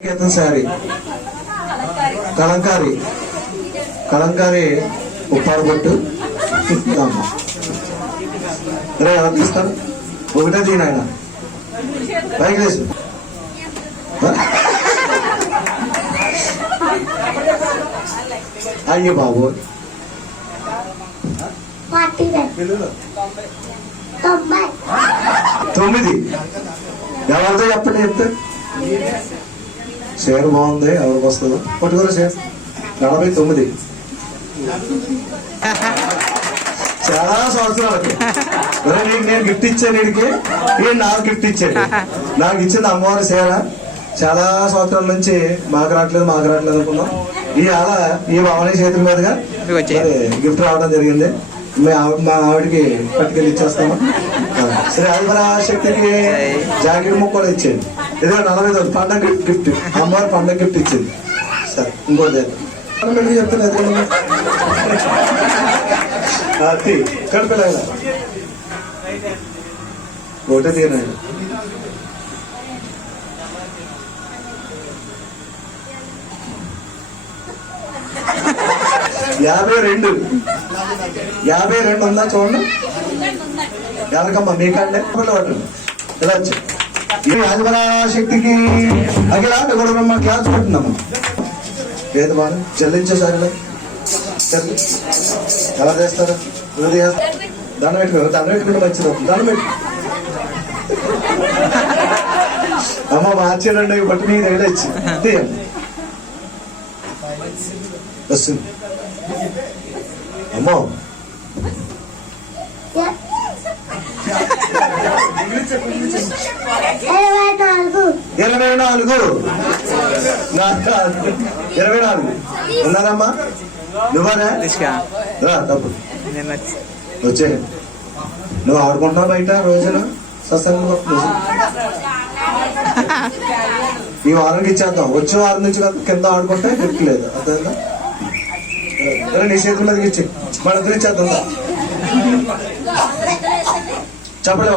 శారీ కలంకారీ కలంకారీ ఉప్పాడు పట్టు రే ఎలా తీస్తాను ఒకటే తీయను ఆయన పైకి లేసు అయ్యో బాబు 9 ఎవరితో చెప్పండి చెప్తే షేర్ బాగుంది ఎవరికి వస్తుందో పట్టుకోరా షేర్ 49 చాలా సంవత్సరాలకి నేను గిఫ్ట్ ఇచ్చాను వీడికి వీడు నాకు గిఫ్ట్ ఇచ్చాడు నాకు ఇచ్చింది అమ్మవారి సేవ చాలా సంవత్సరాల నుంచి మాకు రావట్లేదు అనుకున్నాం ఈ భవానీ చేతుల మీదుగా గిఫ్ట్ రావడం జరిగింది మా ఆవిడకి పట్టుకెళ్ళి ఇచ్చేస్తాము శ్రీ ఆదిపరాశక్తికి జాకెట్ ముక్క కూడా ఇచ్చేది ఇదే 49 పండగ గిఫ్ట్ అమ్మవారి పండగ గిఫ్ట్ ఇచ్చింది సరే ఇంకోటి చెప్తాను కడుపులే ఒకటే తీయన 52 ఉందా చూడండి ఎవరికమ్మా మీకంటే ఇలా వచ్చి ఇది ఆదిపరాశక్తికి అఖిలాంటి కూడా క్లాస్ పెట్టిందమ్మా లేదు బాగా చెల్లించేసారిలే ఎలా చేస్తారు దండం పెట్టుకుంటే మంచిది దండం పెట్టు అమ్మ మార్చాడండి బట్టి మీ దగ్గర ఇచ్చి తీయండి వస్తుంది అమ్మో 24 ఉన్నారమ్మా నువ్వరా తప్పు వచ్చే నువ్వు ఆడుకుంటావు బయట రోజున సత్సంగం ఈ వారానికి ఇచ్చేద్దాం వచ్చే వారం నుంచి కింద ఆడుకుంటే గుర్తులేదు అర్థమైందా నీ చేతుల మీదకి ఇచ్చి మన ఇచ్చేద్దాం చెప్పలే